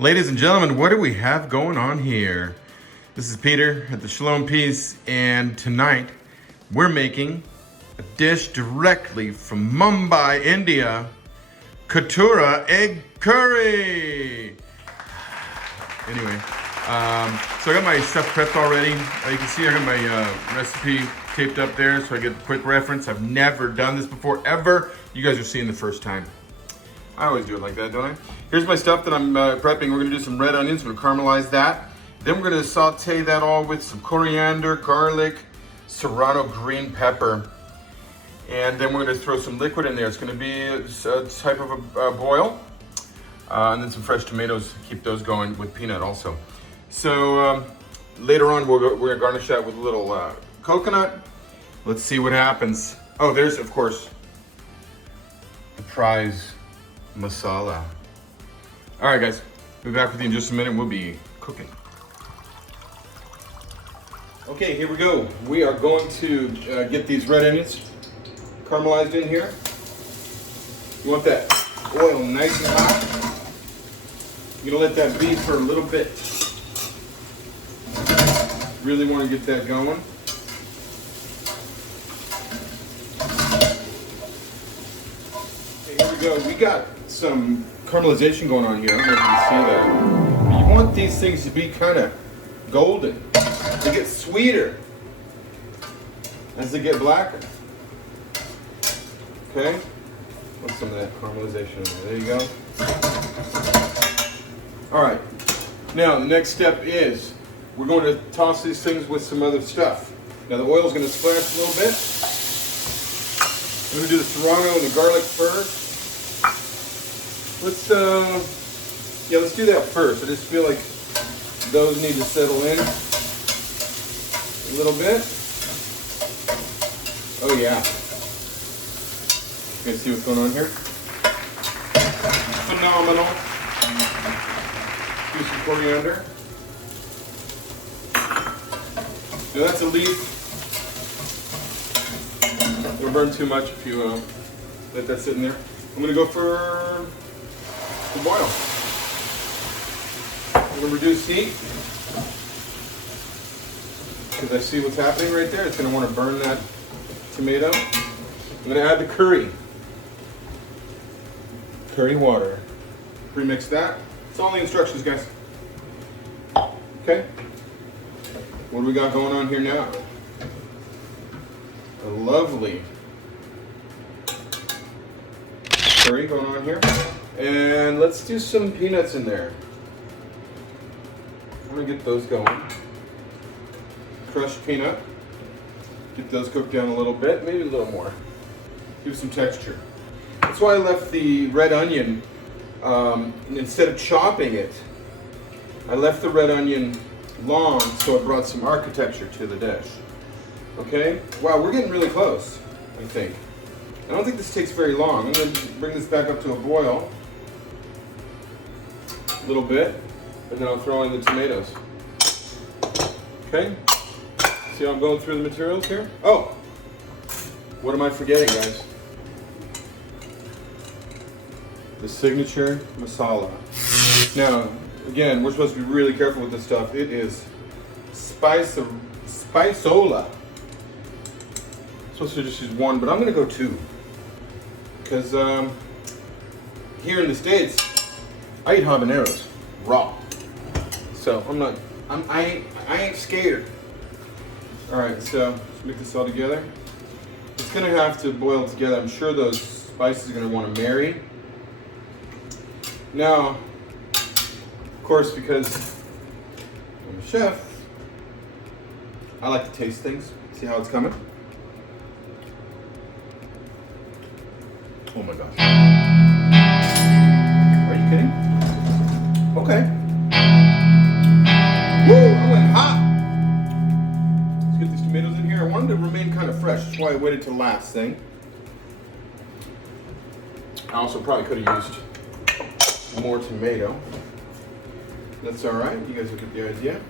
Ladies and gentlemen, what do we have going on here? This is Peter at the Shalom Peace, and tonight we're making a dish directly from Mumbai, India, KATURAH egg curry. Anyway, so I got my stuff prepped already. You can see I got my recipe taped up there so I get a quick reference. I've never done this before, ever. You guys are seeing the first time. I always do it like that, don't I? Here's my stuff that I'm prepping. We're gonna do some red onions. We're gonna caramelize that. Then we're gonna saute that all with some coriander, garlic, serrano green pepper. And then we're gonna throw some liquid in there. It's gonna be a type of a boil. And then some fresh tomatoes, keep those going with peanut also. So later on, we're gonna garnish that with a little coconut. Let's see what happens. Oh, there's, of course, the prize masala. All right, guys, we'll be back with you in just a minute. We'll be cooking. Okay, here we go. We are going to get these red onions caramelized in here. You want that oil nice and hot. You're gonna let that be for a little bit. Really want to get that going. Okay, here we go. We got some caramelization going on here. I don't know if you can see that. You want these things to be kind of golden. They get sweeter as they get blacker. Okay? Put some of that caramelization in there. There you go. All right. Now the next step is we're going to toss these things with some other stuff. Now the oil's going to splash a little bit. I'm going to do the serrano and the garlic first. Let's do that first. I just feel like those need to settle in a little bit. Oh yeah. You guys see what's going on here? Phenomenal. Do some coriander. Now that's a leaf. Don't burn too much if you let that sit in there. I'm gonna go for the boil. I'm gonna reduce heat because I see what's happening right there. It's gonna want to burn that tomato. I'm gonna add the curry water. Pre-mix that. It's all in the instructions, guys. Okay. What do we got going on here now? A lovely curry going on here. And let's do some peanuts in there. I'm gonna get those going. Crushed peanut. Get those cooked down a little bit, maybe a little more. Give some texture. That's why I left the red onion, instead of chopping it, I left the red onion long so it brought some architecture to the dish. Okay? Wow, we're getting really close, I think. I don't think this takes very long. I'm going to bring this back up to a boil a little bit, and then I'll throw in the tomatoes. Okay? See how I'm going through the materials here? Oh! What am I forgetting, guys? The Signature Masala. Now, again, we're supposed to be really careful with this stuff. It is Spiceola. I'm supposed to just use one, but I'm gonna go two. Because here in the States, I eat habaneros raw. So I ain't scared. All right, so let's mix this all together. It's gonna have to boil together. I'm sure those spices are gonna want to marry. Now, of course, because I'm a chef, I like to taste things. See how it's coming? Oh my gosh. Are you kidding? Okay. Woo! I went hot! Let's get these tomatoes in here. I wanted to remain kind of fresh. That's why I waited till last thing. I also probably could have used more tomato. That's all right. You guys will get the idea.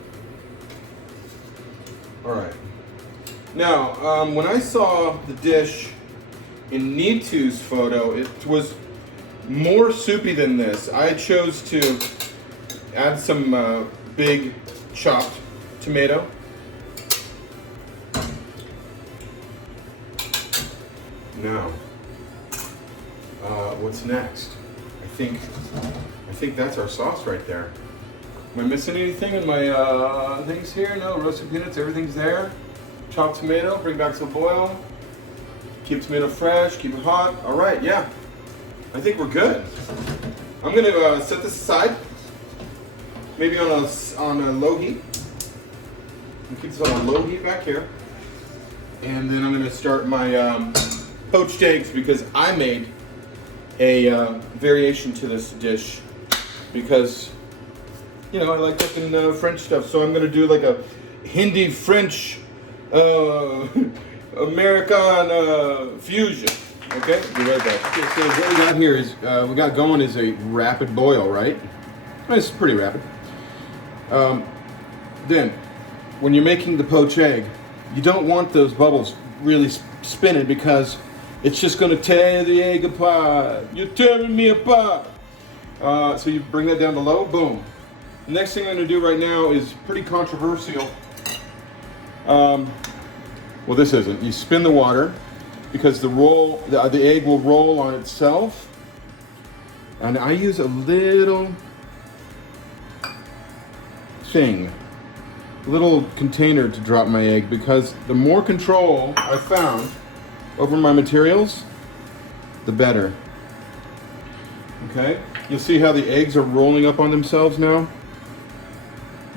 All right. Now, when I saw the dish in Neetu's photo, it was more soupy than this. I chose to add some big chopped tomato. Now, what's next? I think that's our sauce right there. Am I missing anything in my things here? No, roasted peanuts, everything's there. Chopped tomato, bring back to a boil. Keep tomato fresh, keep it hot. All right, yeah. I think we're good. I'm gonna set this aside. Maybe on a low heat. Keep this on a low heat back here. And then I'm gonna start my poached eggs because I made a variation to this dish because, you know, I like cooking French stuff. So I'm gonna do like a Hindi French American fusion. Okay, be right back. Okay, so what we got here is we got going is a rapid boil, right? It's pretty rapid. Then, when you're making the poached egg, you don't want those bubbles really spinning because it's just going to tear the egg apart. You're tearing me apart. So you bring that down to low, boom. The next thing I'm going to do right now is pretty controversial. Well, this isn't. You spin the water because the egg will roll on itself. And I use a little thing, a little container to drop my egg because the more control I found over my materials, the better. Okay, you'll see how the eggs are rolling up on themselves now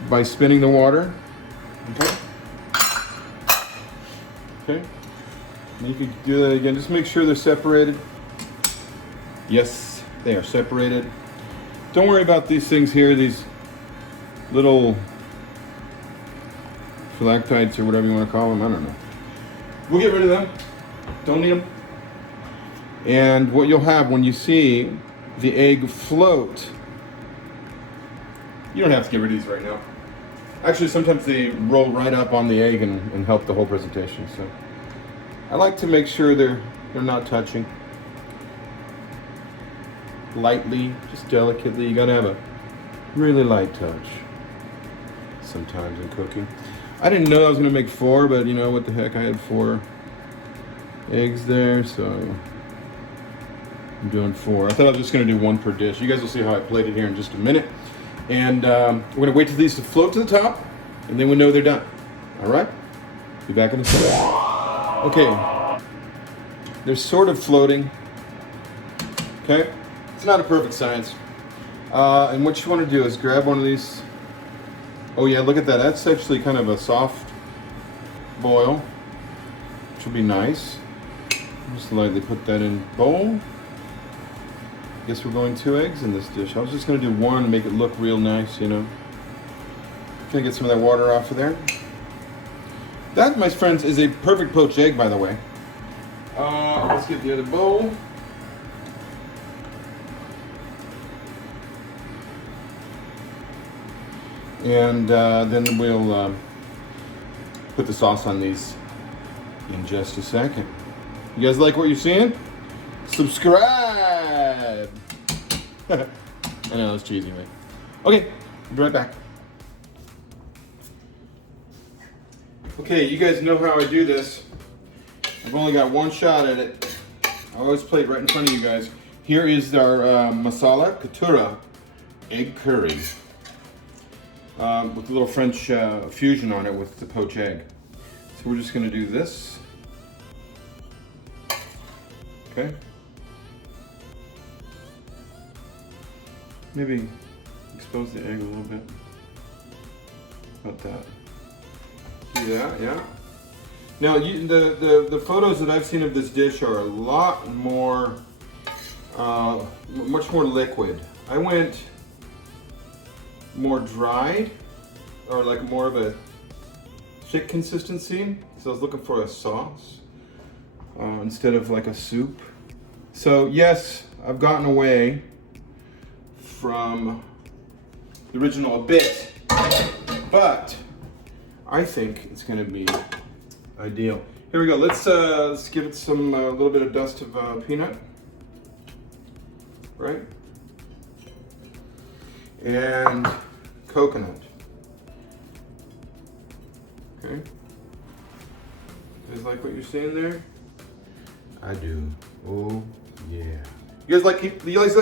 by spinning the water. Okay. Okay. And you can do that again. Just make sure they're separated. Yes, they are separated. Don't worry about these things here, these little phylactites or whatever you want to call them. I don't know. We'll get rid of them. Don't need them. And what you'll have when you see the egg float, you don't have to get rid of these right now. Actually, sometimes they roll right up on the egg and help the whole presentation. So I like to make sure they're not touching. Lightly, just delicately. You gotta have a really light touch sometimes in cooking. I didn't know I was gonna make 4, but you know what the heck, I had 4 eggs there, so I'm doing 4. I thought I was just gonna do 1 per dish. You guys will see how I played it here in just a minute. And we're gonna wait till these to float to the top, and then we know they're done. All right? Be back in a second. Okay, they're sort of floating. Okay, it's not a perfect science. And what you want to do is grab one of these. Oh yeah, look at that. That's actually kind of a soft boil, which will be nice. Just lightly put that in bowl. Guess we're going 2 eggs in this dish. I was just going to do 1 and make it look real nice, you know. Gonna get some of that water off of there. That, my friends, is a perfect poached egg, by the way. Let's get the other bowl. And then we'll put the sauce on these in just a second. You guys like what you're seeing? Subscribe! I know, it's cheesy, man. Okay, I'll be right back. Okay, you guys know how I do this. I've only got 1 shot at it. I always play it right in front of you guys. Here is our masala KATURAH egg curry with a little French fusion on it with the poached egg. So we're just going to do this. Okay. Maybe expose the egg a little bit. About that. See that? Yeah. Now, the photos that I've seen of this dish are a lot more, much more liquid. I went more dried, or like more of a thick consistency. So I was looking for a sauce instead of like a soup. So yes, I've gotten away from the original a bit, but I think it's going to be ideal. Here we go. Let's give it some little bit of dust of peanut, right? and coconut. Okay. You guys like what you're seeing there? I do. Oh yeah. You guys like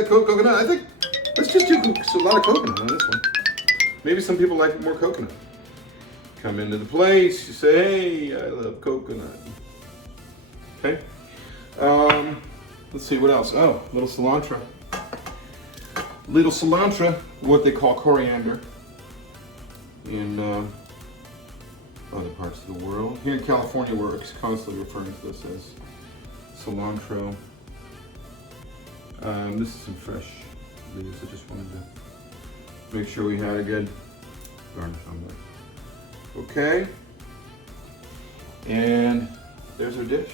coconut? I think let's just do a lot of coconut on this one. Maybe some people like more coconut. Come into the place, you say, hey, I love coconut. Okay. Let's see what else. Oh, little cilantro. Little cilantro, what they call coriander in other parts of the world. Here in California, we're constantly referring to this as cilantro. This is some fresh leaves. I just wanted to make sure we had a good garnish on there. Okay. And there's our dish.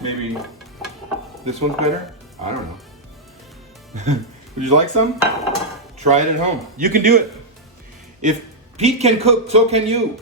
Maybe this one's better? I don't know. Would you like some? Try it at home. You can do it. If Pete can cook, so can you.